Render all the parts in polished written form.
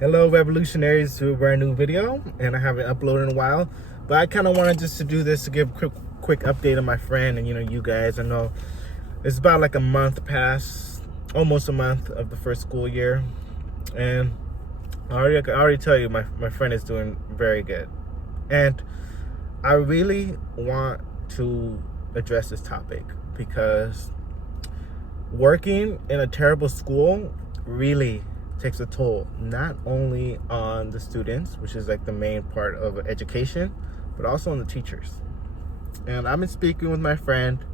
Hello revolutionaries, to a brand new video, and I haven't uploaded in a while, but I kind of wanted just to do this to give a quick update on my friend and you guys. I know it's about like a month past, almost a month of the first school year, and I can already tell you my friend is doing very good, and I really want to address this topic because working in a terrible school really takes a toll, not only on the students, which is like the main part of education, but also on the teachers. And I've been speaking with my friend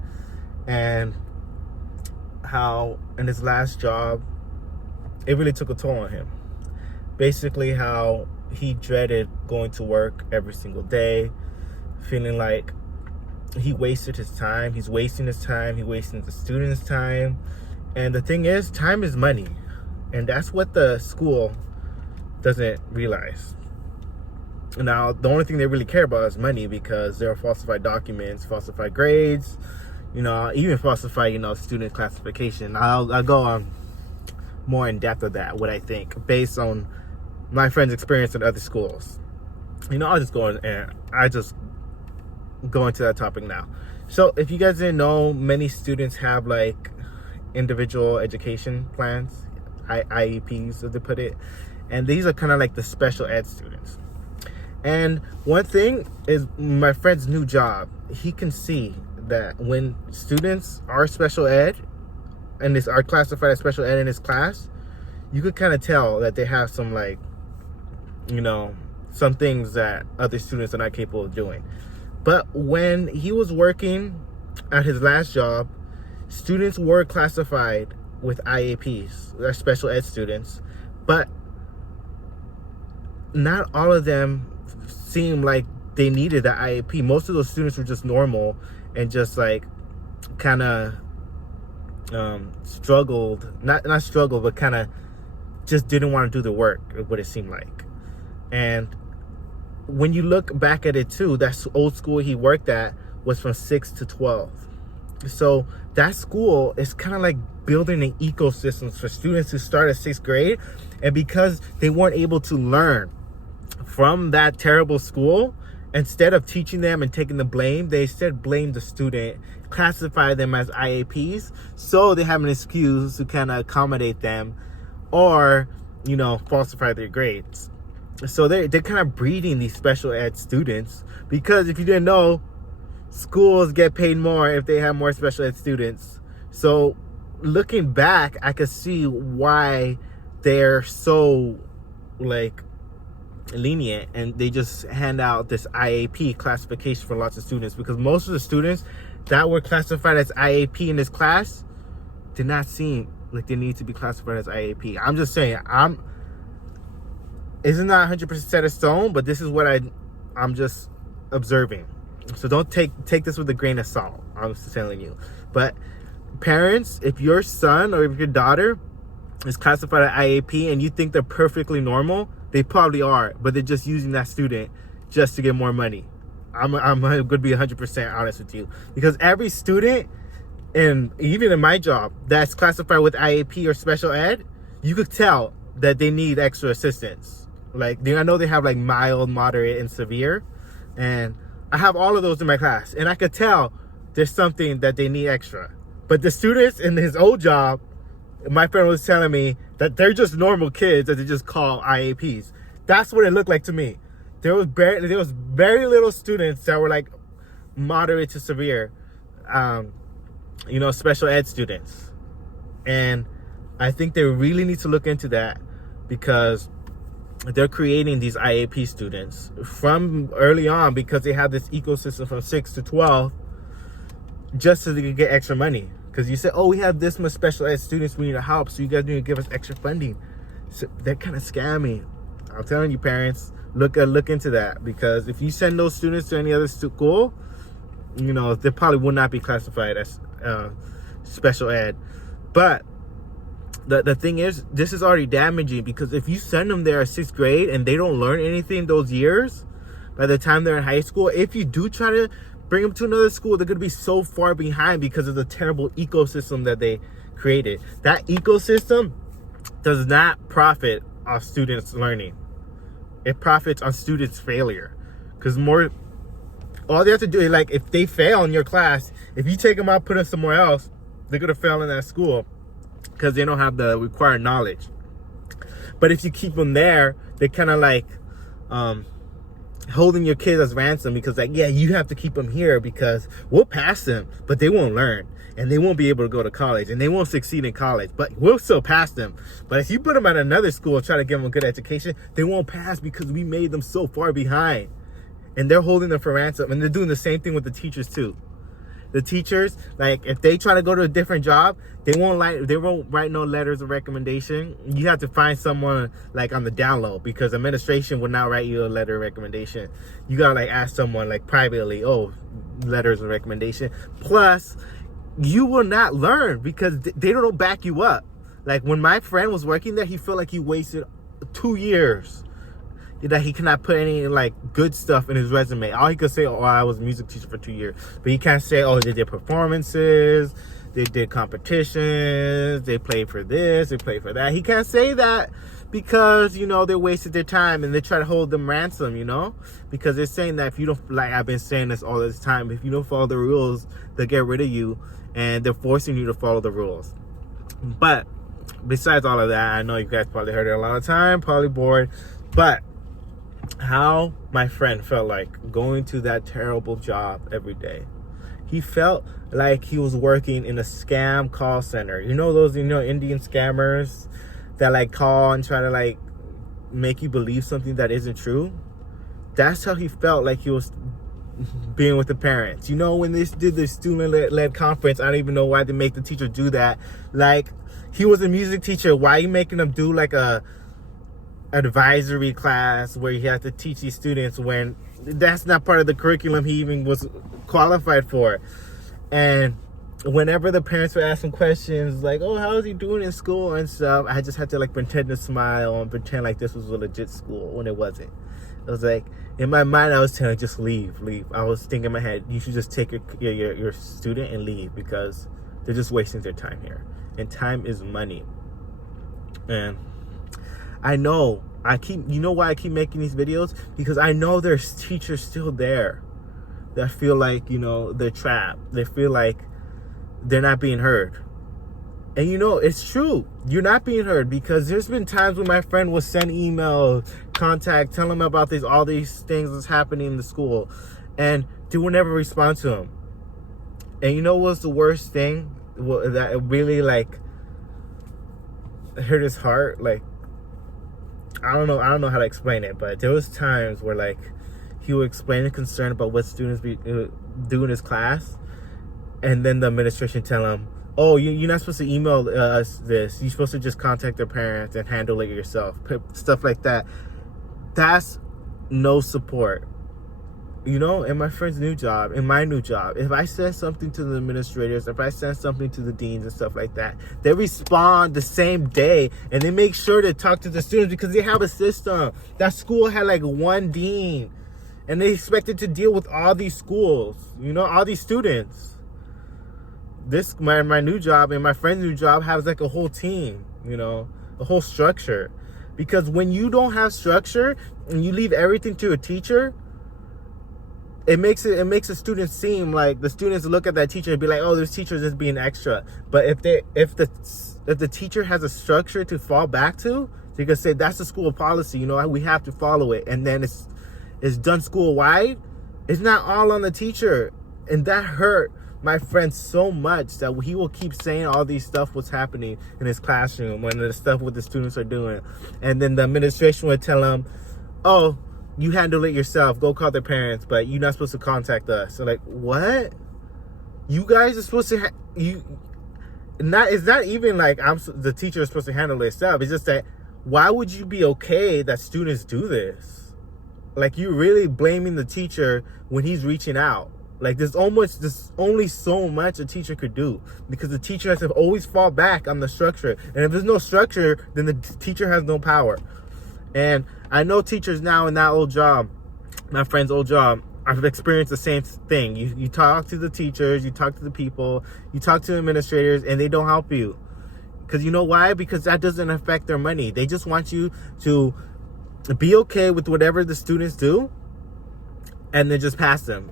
and how in his last job, it really took a toll on him. Basically how he dreaded going to work every single day, feeling like he wasted his time. He's wasting his time. He's wasting the students' time. And the thing is, time is money. And that's what the school doesn't realize. Now, the only thing they really care about is money, because there are falsified documents, falsified grades, even falsified, student classification. I'll go on more in depth of that, what I think, based on my friend's experience in other schools. I'll just go and I just go into that topic now. So if you guys didn't know, many students have like individual education plans, IEPs, as they put it, and these are kind of like the special ed students. And one thing is, my friend's new job, he can see that when students are special ed and are classified as special ed in his class, you could kind of tell that they have some like, some things that other students are not capable of doing. But when he was working at his last job, students were classified with IEPs, they're special ed students, but not all of them seemed like they needed the IEP. Most of those students were just normal and just like kind of struggled, not struggled, but kind of just didn't want to do the work, what it seemed like. And when you look back at it too, that old school he worked at was from 6 to 12. So that school is kind of like building an ecosystem for students who start at 6th grade. And because they weren't able to learn from that terrible school, instead of teaching them and taking the blame, they instead blame the student, classify them as IAPs, so they have an excuse to kind of accommodate them or, falsify their grades. So they're kind of breeding these special ed students, because if you didn't know, schools get paid more if they have more special ed students. So looking back, I could see why they're so like lenient and they just hand out this IAP classification for lots of students, because most of the students that were classified as IAP in this class did not seem like they need to be classified as IAP. I'm just saying, it's not 100% set in stone, but this is what I'm just observing. So don't take this with a grain of salt, I'm just telling you. But parents, if your son or if your daughter is classified as IAP and you think they're perfectly normal, they probably are, but they're just using that student just to get more money. I'm going to be 100% honest with you, because every student, and even in my job, that's classified with IAP or special ed, you could tell that they need extra assistance. Like, I know they have like mild, moderate, and severe, and I have all of those in my class, and I could tell there's something that they need extra. But the students in his old job, my friend was telling me that they're just normal kids that they just call IAPs. That's what it looked like to me. There was very little students that were like moderate to severe, special ed students. And I think they really need to look into that, because they're creating these IAP students from early on, because they have this ecosystem from 6 to 12 just so they can get extra money. Because you said, oh, we have this much special ed students, we need to help, so you guys need to give us extra funding. So they're kind of scammy. I'm telling you, parents, look into that, because if you send those students to any other school, they probably will not be classified as special ed. But the thing is, this is already damaging, because if you send them there at 6th grade and they don't learn anything those years, by the time they're in high school, if you do try to bring them to another school, they're going to be so far behind because of the terrible ecosystem that they created. That ecosystem does not profit on students learning. It profits on students' failure. Because all they have to do is, like, if they fail in your class, if you take them out, put them somewhere else, they're going to fail in that school because they don't have the required knowledge. But if you keep them there, they kind of like holding your kids as ransom, because, like, yeah, you have to keep them here because we'll pass them, but they won't learn and they won't be able to go to college and they won't succeed in college, but we'll still pass them. But if you put them at another school and try to give them a good education, they won't pass because we made them so far behind. And they're holding them for ransom. And they're doing the same thing with the teachers too. The teachers, like, if they try to go to a different job, they won't write no letters of recommendation. You have to find someone, like, on the down low, because administration will not write you a letter of recommendation. You gotta, like, ask someone, like, privately, oh, letters of recommendation. Plus, you will not learn because they don't back you up. Like, when my friend was working there, he felt like he wasted 2 years. That he cannot put any, like, good stuff in his resume. All he could say, oh, I was a music teacher for 2 years. But he can't say, oh, they did performances, they did competitions, they played for this, they played for that. He can't say that because, you know, they wasted their time and they try to hold them ransom, you know? Because they're saying that if you don't, like, I've been saying this all this time, if you don't follow the rules, they'll get rid of you, and they're forcing you to follow the rules. But besides all of that, I know you guys probably heard it a lot of time, probably bored, but how my friend felt like going to that terrible job every day. He felt like he was working in a scam call center. You know those, Indian scammers that, like, call and try to, like, make you believe something that isn't true? That's how he felt like he was being with the parents. You know, when they did the student-led conference, I don't even know why they make the teacher do that. Like, he was a music teacher. Why are you making him do, like, a advisory class where he had to teach these students when that's not part of the curriculum he even was qualified for? And whenever the parents would ask him questions like, oh, how is he doing in school and stuff, I just had to, like, pretend to smile and pretend like this was a legit school when it wasn't. It was like, in my mind, I was telling, just leave. I was thinking in my head, you should just take your student and leave, because they're just wasting their time here, and time is money. And I know you know why I keep making these videos? Because I know there's teachers still there that feel like, they're trapped. They feel like they're not being heard. And, it's true. You're not being heard, because there's been times when my friend will send emails, tell them about all these things that's happening in the school, and they will never respond to them. And you know what's the worst thing that really, like, hurt his heart? Like, I don't know how to explain it, but there was times where, like, he would explain a concern about what students do in his class, and then the administration tell him, oh, you're not supposed to email us this. You're supposed to just contact their parents and handle it yourself. Stuff like that. That's no support. In my friend's new job, in my new job, if I send something to the administrators, if I send something to the deans and stuff like that, they respond the same day, and they make sure to talk to the students, because they have a system. That school had, like, one dean, and they expected to deal with all these schools, all these students. My new job and my friend's new job has, like, a whole team, a whole structure. Because when you don't have structure and you leave everything to a teacher, it makes a student seem like, the students look at that teacher and be like, oh, this teacher is just being extra. But if the teacher has a structure to fall back to, they can say that's the school policy, we have to follow it, and then it's done school wide. It's not all on the teacher. And that hurt my friend so much that he will keep saying all these stuff what's happening in his classroom, when the stuff what the students are doing, and then the administration would tell him, oh, you handle it yourself, go call their parents, but you're not supposed to contact us. So, like, what? You guys are supposed to it's not even like the teacher is supposed to handle it itself. It's just that, why would you be okay that students do this? Like, you're really blaming the teacher when he's reaching out. Like, there's only so much a teacher could do, because the teacher has to always fall back on the structure. And if there's no structure, then the teacher has no power. And I know teachers now in that old job, my friend's old job, I've experienced the same thing. You talk to the teachers, you talk to the people, you talk to the administrators, and they don't help you. Because you know why? Because that doesn't affect their money. They just want you to be okay with whatever the students do and then just pass them,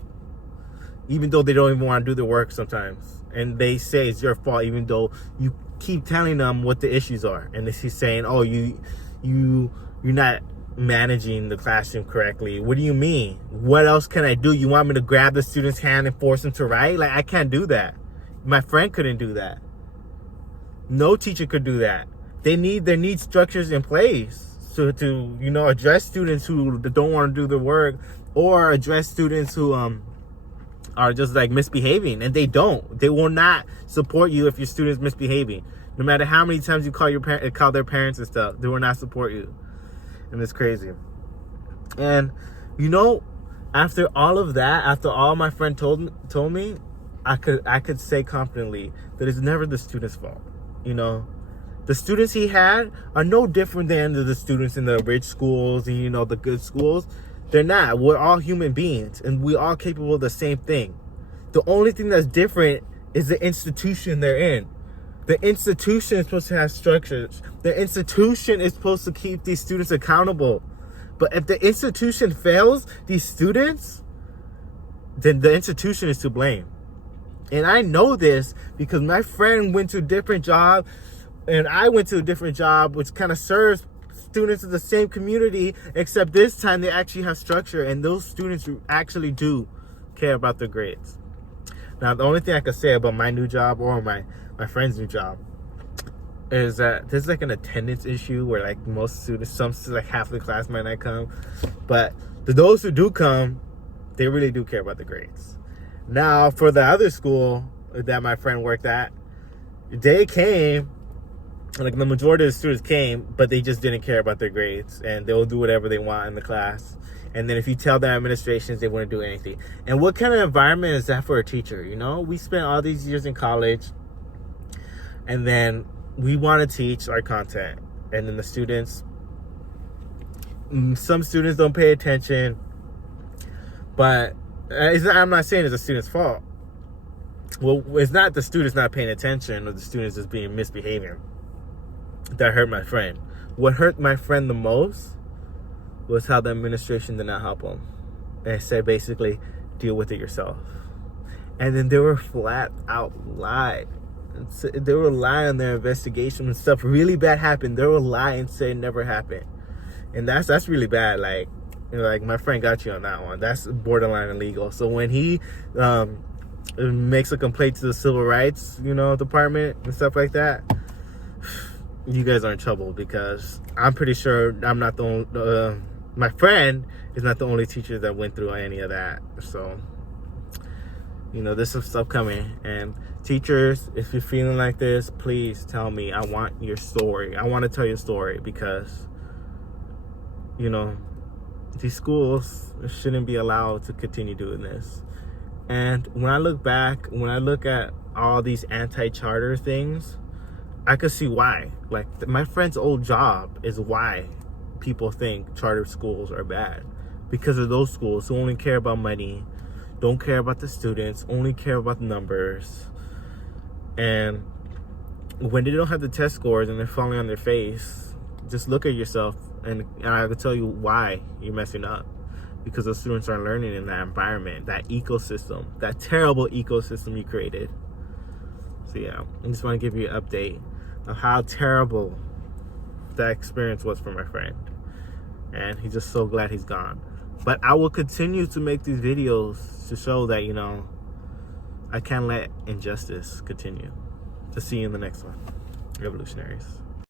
even though they don't even want to do the work sometimes. And they say it's your fault, even though you keep telling them what the issues are. And he's saying, oh, you're not managing the classroom correctly. What do you mean? What else can I do? You want me to grab the student's hand and force them to write? Like, I can't do that. My friend couldn't do that. No teacher could do that. There need structures in place to address students who don't want to do the work, or address students who are just like misbehaving, and they will not support you if your student's misbehaving. No matter how many times you call their parents and stuff, they will not support you. And it's crazy. And after all of that, after all my friend told me, I could say confidently that it's never the student's fault. The students he had are no different than the students in the rich schools and the good schools. They're not. We're all human beings, and we're all capable of the same thing. The only thing that's different is the institution they're in. The institution is supposed to have structures. The institution is supposed to keep these students accountable. But if the institution fails these students, then the institution is to blame. And I know this because my friend went to a different job, and I went to a different job, which kind of serves students of the same community, except this time they actually have structure, and those students actually do care about their grades. Now, the only thing I could say about my new job, or my friend's new job, is that there's like an attendance issue where like most students, like half the class might not come, but those who do come, they really do care about the grades. Now, for the other school that my friend worked at, they came, like the majority of the students came, but they just didn't care about their grades, and they'll do whatever they want in the class. And then if you tell their administrations, they wouldn't do anything. And what kind of environment is that for a teacher? We spent all these years in college, and then we want to teach our content, and then the students, some students don't pay attention, but I'm not saying it's the student's fault. Well, it's not the students not paying attention or the students just being misbehaving that hurt my friend. What hurt my friend the most was how the administration did not help him and said basically, deal with it yourself. And then they were flat out lied. They were lying on their investigation when stuff really bad happened. They were lying and saying it never happened. And that's really bad. Like my friend got you on that one. That's borderline illegal. So when he makes a complaint to the civil rights, department and stuff like that, you guys are in trouble, because I'm pretty sure I'm not the only, my friend is not the only teacher that went through any of that. So, there's some stuff coming. And teachers, if you're feeling like this, please tell me. I want your story. I want to tell your story, because, these schools shouldn't be allowed to continue doing this. And when I look back, when I look at all these anti-charter things, I could see why. Like, my friend's old job is why people think charter schools are bad. Because of those schools who only care about money, don't care about the students, only care about the numbers. And when they don't have the test scores and they're falling on their face, just look at yourself, and I can tell you why you're messing up. Because the students aren't learning in that environment, that ecosystem, that terrible ecosystem you created. So yeah, I just want to give you an update of how terrible that experience was for my friend. And he's just so glad he's gone. But I will continue to make these videos to show that, I can't let injustice continue. To see you in the next one. Revolutionaries.